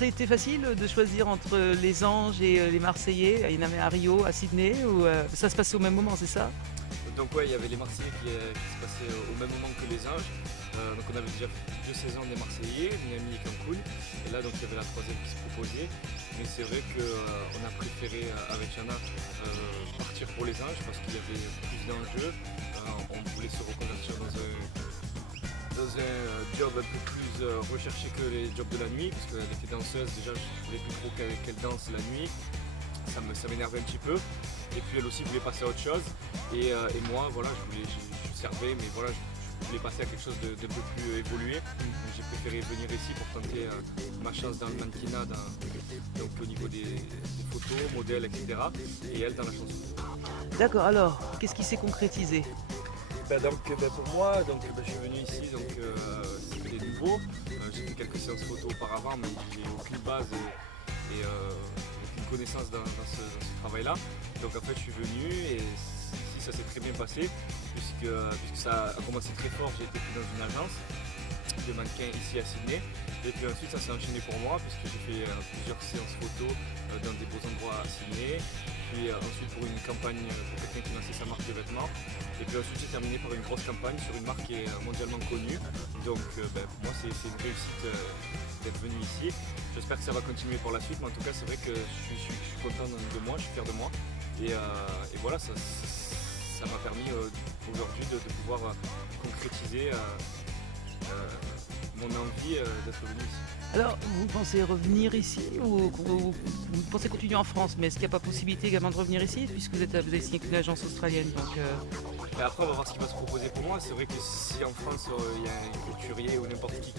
ça a été facile de choisir entre les Anges et les Marseillais? Il y en avait à Rio, à Sydney, ou ça se passait au même moment, c'est ça? Donc ouais, il y avait les Marseillais qui se passaient au même moment que les Anges. Donc on avait déjà fait 2 saisons des Marseillais, Miami et Cancun. Et là donc il y avait la troisième qui se proposait. Mais c'est vrai qu'on a préféré avec Jana partir pour les Anges parce qu'il y avait plus d'enjeux. On voulait se reconvertir dans un job un peu plus recherché que les jobs de la nuit, parce qu'elle était danseuse, déjà je ne voulais plus trop qu'elle danse la nuit, ça m'énervait un petit peu, et puis elle aussi voulait passer à autre chose, et moi voilà, je servais, mais voilà, je voulais passer à quelque chose d'un peu plus évolué, donc j'ai préféré venir ici pour tenter ma chance dans le mannequinat, donc au niveau des photos, modèles, etc., et elle dans la chanson. D'accord, alors, qu'est-ce qui s'est concrétisé? Pour moi, je suis venu ici, c'était nouveau. J'ai fait quelques séances photos auparavant, mais j'ai aucune base et aucune connaissance dans ce travail-là. Donc en fait, je suis venu et ici, ça s'est très bien passé, puisque ça a commencé très fort. J'ai été pris dans une agence de mannequins ici à Sydney. Et puis ensuite, ça s'est enchaîné pour moi, puisque j'ai fait plusieurs séances photos dans des beaux endroits à Sydney. Puis ensuite pour une campagne pour quelqu'un qui lançait sa marque de vêtements. Et puis ensuite j'ai terminé par une grosse campagne sur une marque qui est mondialement connue. Donc pour moi c'est une réussite d'être venu ici. J'espère que ça va continuer pour la suite, mais en tout cas c'est vrai que je suis content de moi, je suis fier de moi. Et voilà, ça m'a permis aujourd'hui de pouvoir concrétiser mon envie d'être venu ici. Alors, vous pensez revenir ici ou vous pensez continuer en France? Mais est-ce qu'il n'y a pas possibilité également de revenir ici puisque vous avez signé avec une agence australienne Et après, on va voir ce qui va se proposer pour moi. C'est vrai que si en France, il y a un couturier ou n'importe qui,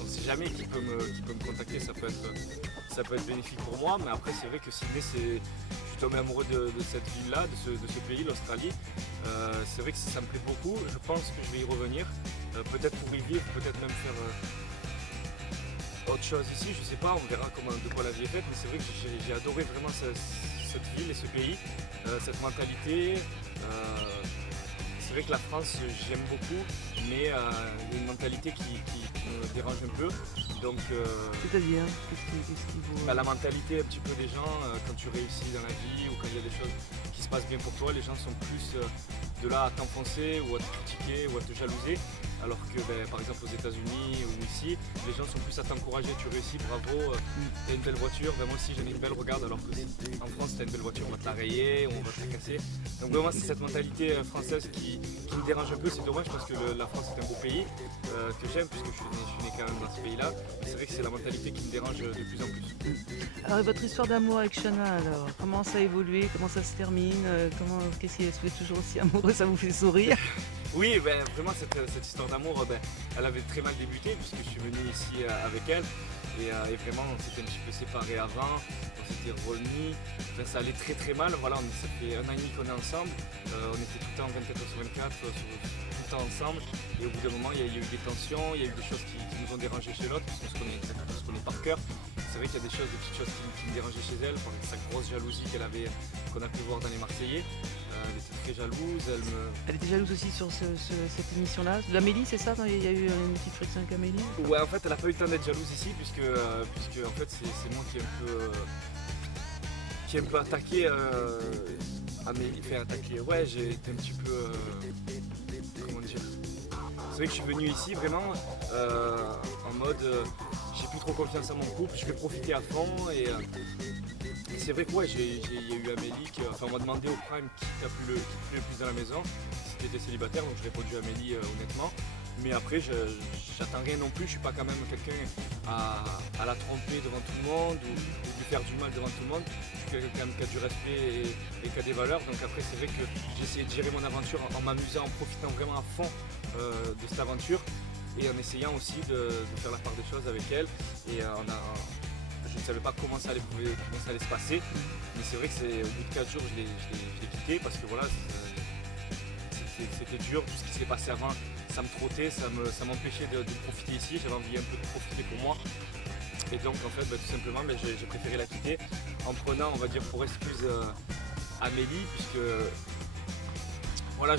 on ne sait jamais qui peut me contacter, ça peut être bénéfique pour moi. Mais après, c'est vrai que Sydney, je suis tombé amoureux de cette ville-là, de ce pays, l'Australie. C'est vrai que ça me plaît beaucoup. Je pense que je vais y revenir. Peut-être pour y vivre, peut-être même faire autre chose ici, je sais pas, on verra de quoi la vie est faite, mais c'est vrai que j'ai adoré vraiment cette ville et ce pays, cette mentalité. C'est vrai que la France, j'aime beaucoup, mais il y a une mentalité qui me dérange un peu. Donc, c'est-à-dire, qu'est-ce qui vous... la mentalité un petit peu des gens, quand tu réussis dans la vie ou quand il y a des choses qui se passent bien pour toi, les gens sont plus de là à t'enfoncer ou à te critiquer ou à te jalouser. Alors que par exemple aux États-Unis ou ici, les gens sont plus à t'encourager, tu réussis, bravo, t'as une belle voiture, moi aussi j'en ai une belle, regarde, alors que en France t'as une belle voiture, on va te la rayer, on va te la casser. Donc vraiment c'est cette mentalité française qui me dérange un peu, c'est dommage parce que la France est un beau pays que j'aime puisque je suis né quand même dans ce pays-là. C'est vrai que c'est la mentalité qui me dérange de plus en plus. Alors et votre histoire d'amour avec Shana, alors comment ça a évolué, comment ça se termine, qu'est-ce qui est, vous êtes toujours aussi amoureux, ça vous fait sourire? Oui, vraiment cette histoire d'amour, elle avait très mal débuté puisque je suis venu ici avec elle et vraiment on s'était un petit peu séparés avant, on s'était remis, ça allait très très mal, voilà, ça fait 1 an et demi qu'on est ensemble, on était tout le temps 24h/24, tout le temps ensemble et au bout d'un moment il y a eu des tensions, il y a eu des choses qui nous ont dérangé chez l'autre parce qu'on se connaît par cœur. C'est vrai qu'il y a des petites choses qui me dérangeaient chez elle, par sa grosse jalousie qu'on a pu voir dans les Marseillais. Elle était très jalouse, Elle était jalouse aussi sur cette émission-là. L'Amélie, c'est ça? Il y a eu une petite friction avec Amélie? Ouais, en fait, elle n'a pas eu le temps d'être jalouse ici, puisque en fait, c'est moi qui ai un peu attaqué Amélie, ouais, j'ai été un petit peu, comment dire, c'est vrai que je suis venu ici vraiment en mode, j'ai plus trop confiance en mon couple, je vais profiter à fond et c'est vrai que ouais, il y a eu Amélie on m'a demandé au Prime qui t'a plu le plus dans la maison, si t'étais célibataire, donc j'ai répondu à Amélie honnêtement. Mais après, j'attends rien non plus, je suis pas quand même quelqu'un à la tromper devant tout le monde ou lui faire du mal devant tout le monde. Je suis quelqu'un quand même qui a du respect et qui a des valeurs. Donc après, c'est vrai que j'ai essayé de gérer mon aventure en m'amusant, en profitant vraiment à fond de cette aventure et en essayant aussi de faire la part des choses avec elle. Et je ne savais pas comment ça allait se passer, mais c'est vrai que au bout de 4 jours, je l'ai quitté parce que voilà, c'était dur, tout ce qui s'est passé avant, ça me trottait, ça m'empêchait de profiter ici, j'avais envie un peu de profiter pour moi. Et donc en fait, tout simplement, j'ai préféré la quitter en prenant, on va dire, pour excuse Amélie, puisque voilà,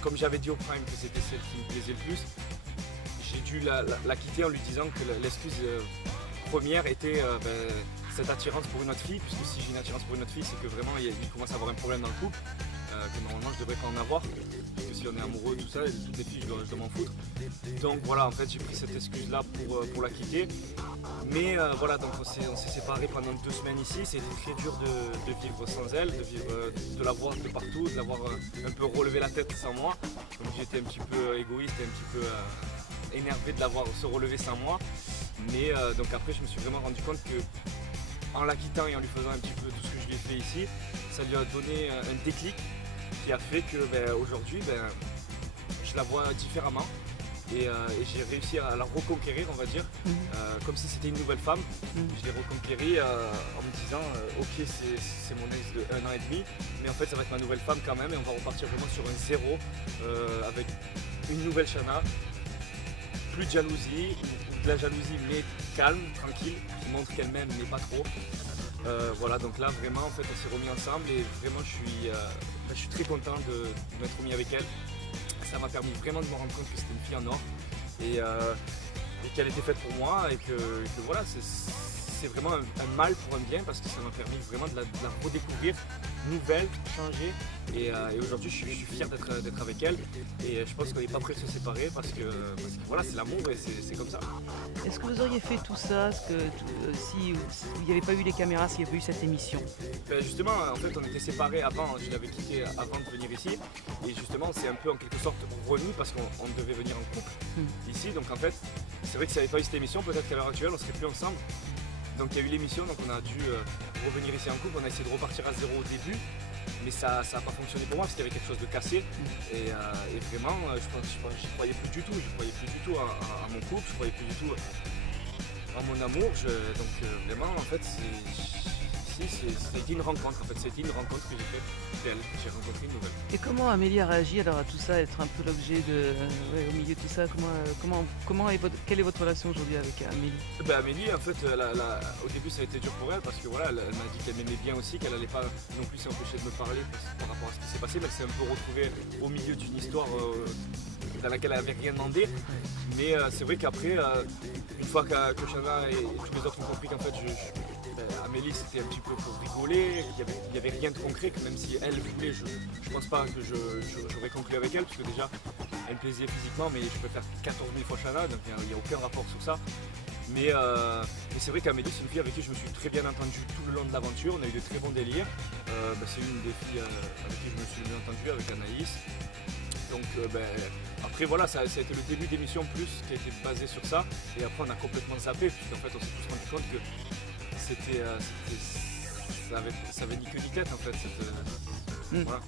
comme j'avais dit au Prime que c'était celle qui me plaisait le plus, j'ai dû la quitter en lui disant que l'excuse première était cette attirance pour une autre fille, puisque si j'ai une attirance pour une autre fille, c'est que vraiment il commence à avoir un problème dans le couple, que normalement je devrais pas en avoir, parce que si on est amoureux, tout ça, toutes les filles je dois m'en foutre. Donc voilà, en fait j'ai pris cette excuse là pour la quitter. Mais voilà, donc on s'est séparés pendant 2 semaines ici, c'était très dur de vivre sans elle, de la voir de partout, de la voir un peu relever la tête sans moi. Donc j'étais un petit peu égoïste et un petit peu énervé de la voir se relever sans moi. Mais donc après je me suis vraiment rendu compte que en la quittant et en lui faisant un petit peu tout ce que je lui ai fait ici, ça lui a donné un déclic qui a fait que aujourd'hui je la vois différemment. Et j'ai réussi à la reconquérir, on va dire, comme si c'était une nouvelle femme. Je l'ai reconquérie en me disant ok, c'est mon ex de 1 an et demi, mais en fait ça va être ma nouvelle femme quand même, et on va repartir vraiment sur un zéro avec une nouvelle Shana, plus de jalousie, ou de la jalousie mais calme, tranquille, qui montre qu'elle m'aime mais pas trop. Voilà, donc là vraiment en fait on s'est remis ensemble et vraiment je suis très content de m'être remis avec elle. Ça m'a permis vraiment de me rendre compte que c'était une fille en or et qu'elle était faite pour moi et que voilà, c'est vraiment un mal pour un bien, parce que ça m'a permis vraiment de la redécouvrir, nouvelle, changer, et aujourd'hui je suis fier d'être avec elle, et je pense qu'on n'est pas prêt de se séparer parce que voilà, c'est l'amour et c'est comme ça. Est-ce que vous auriez fait tout ça si il n'y avait pas eu les caméras, s'il n'y avait pas eu cette émission? Justement, en fait on était séparés avant, je l'avais quitté avant de venir ici, et justement c'est un peu en quelque sorte remis parce qu'on devait venir en couple ici, donc en fait c'est vrai que s'il n'y avait pas eu cette émission, peut-être qu'à l'heure actuelle on serait plus ensemble. Donc il y a eu l'émission, donc on a dû revenir ici en couple, on a essayé de repartir à zéro au début, mais ça n'a pas fonctionné pour moi parce qu'il y avait quelque chose de cassé, et vraiment je croyais plus du tout, à mon couple, je croyais plus du tout à mon amour, donc vraiment en fait c'était une rencontre, que j'ai faite d'elle, j'ai rencontré une nouvelle. Et comment Amélie a réagi alors à tout ça, être un peu l'objet au milieu de tout ça, quelle est votre relation aujourd'hui avec Amélie? Amélie, en fait, au début ça a été dur pour elle parce que voilà, elle m'a dit qu'elle m'aimait bien aussi, qu'elle n'allait pas non plus s'empêcher de me parler par rapport à ce qui s'est passé, mais elle s'est un peu retrouvée au milieu d'une histoire dans laquelle elle n'avait rien demandé. Mais c'est vrai qu'après, une fois que Shana et tous les autres ont compris qu'en fait Amélie c'était un petit peu pour rigoler, il n'y avait rien de concret, que même si elle voulait, je pense pas que j'aurais conclu avec elle, parce que déjà elle me plaisait physiquement, mais je peux faire 14 000 fois Shana, donc il n'y a aucun rapport sur ça. Mais c'est vrai qu'Amélie c'est une fille avec qui je me suis très bien entendu tout le long de l'aventure, on a eu de très bons délires. C'est une des filles avec qui je me suis bien entendu, avec Anaïs. Donc après voilà, ça a été le début d'émission plus qui a été basé sur ça, et après on a complètement zappé, puisqu'en fait on s'est tous rendu compte que ça avait ni queue ni tête en fait. Voilà.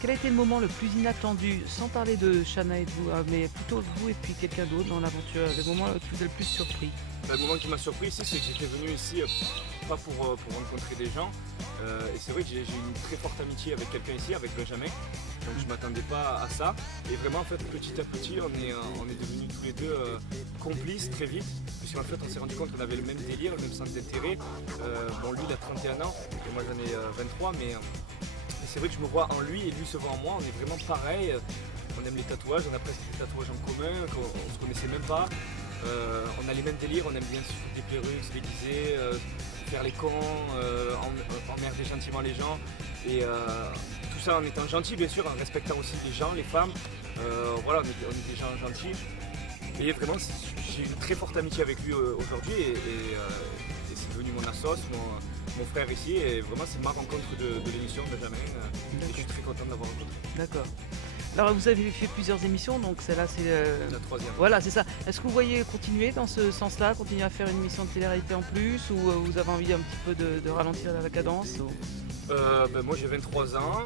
Quel a été le moment le plus inattendu, sans parler de Shana et de vous, mais plutôt de vous et puis quelqu'un d'autre dans l'aventure, le moment que vous avez le plus surpris? Le moment qui m'a surpris ici, c'est que j'étais venu ici pas pour rencontrer des gens, et c'est vrai que j'ai une très forte amitié avec quelqu'un ici, avec Benjamin, donc je ne m'attendais pas à ça, et vraiment en fait petit à petit on est devenus tous les deux complices très vite, puisqu'en fait on s'est rendu compte qu'on avait le même délire, le même centre d'intérêt. Bon, lui il a 31 ans et moi j'en ai 23, mais c'est vrai que je me vois en lui et lui se voit en moi, on est vraiment pareil, on aime les tatouages, on a presque des tatouages en commun, qu'on ne se connaissait même pas. On a les mêmes délires, on aime bien se foutre des perruques, se déguiser, faire les cons, emmerder gentiment les gens, et tout ça en étant gentil bien sûr, en respectant aussi les gens, les femmes. Voilà, on est des gens gentils, et vraiment j'ai une très forte amitié avec lui aujourd'hui, et c'est devenu mon assos, mon frère ici, et vraiment c'est ma rencontre de l'émission de Benjamin, et je suis très content de l'avoir rencontré. D'accord. Alors vous avez fait plusieurs émissions, donc celle-là c'est la troisième. Voilà, c'est ça. Est-ce que vous voyez continuer dans ce sens-là, continuer à faire une émission de télé-réalité en plus, ou vous avez envie un petit peu de ralentir la cadence Moi j'ai 23 ans,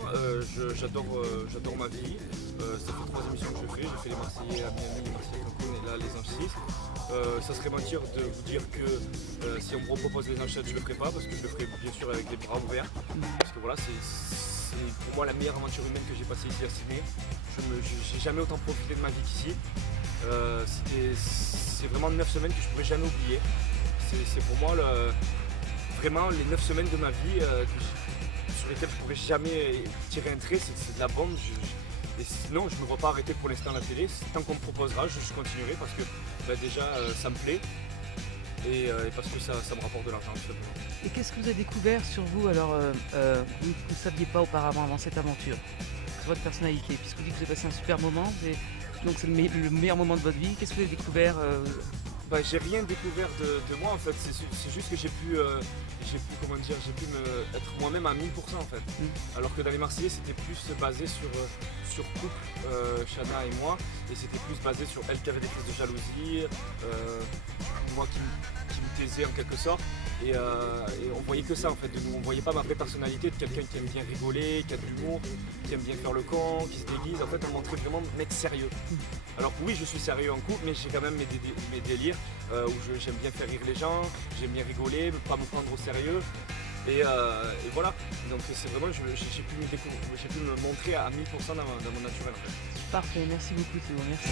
j'adore ma vie. Ça fait 3 émissions que je fais. J'ai fait les Marseillais à Miami, les Marseillais à Cancun et là les Anges 6. Ça serait mentir de vous dire que si on me propose les Anges 7, je le ferai pas, parce que je le ferai bien sûr avec les bras ouverts. Parce que voilà, c'est pour moi la meilleure aventure humaine que j'ai passée ici à Sydney. J'ai jamais autant profité de ma vie qu'ici. C'est vraiment 9 semaines que je pourrais jamais oublier. C'est pour moi vraiment les 9 semaines de ma vie sur lesquelles je pourrais jamais tirer un trait. C'est de la bombe. Et sinon, je ne me vois pas arrêter pour l'instant la télé. Tant qu'on me proposera, je continuerai, parce que déjà ça me plaît. et parce que ça me rapporte de l'argent tout simplement. Et qu'est-ce que vous avez découvert sur vous alors vous ne saviez pas auparavant avant cette aventure, sur votre personnalité, puisque vous dites que vous avez passé un super moment, donc c'est le meilleur moment de votre vie. Qu'est-ce que vous avez découvert Bah, j'ai rien découvert de moi en fait, c'est juste que j'ai pu être moi-même à 1000% en fait. Alors que dans les Marseillais c'était plus basé sur couple, Chana et moi, et c'était plus basé sur elle qui avait des crises de jalousie, moi qui me taisais en quelque sorte, et on voyait que ça en fait de nous, on voyait pas ma vraie personnalité de quelqu'un qui aime bien rigoler, qui a de l'humour, qui aime bien faire le con, qui se déguise. En fait on montrait vraiment mec sérieux. Alors que oui je suis sérieux en couple, mais j'ai quand même mes délires où j'aime bien faire rire les gens, j'aime bien rigoler, pas me prendre au sérieux. Et voilà, donc c'est vraiment, j'ai pu me montrer à 1000% dans mon naturel en fait. Parfait, merci beaucoup Théo, merci.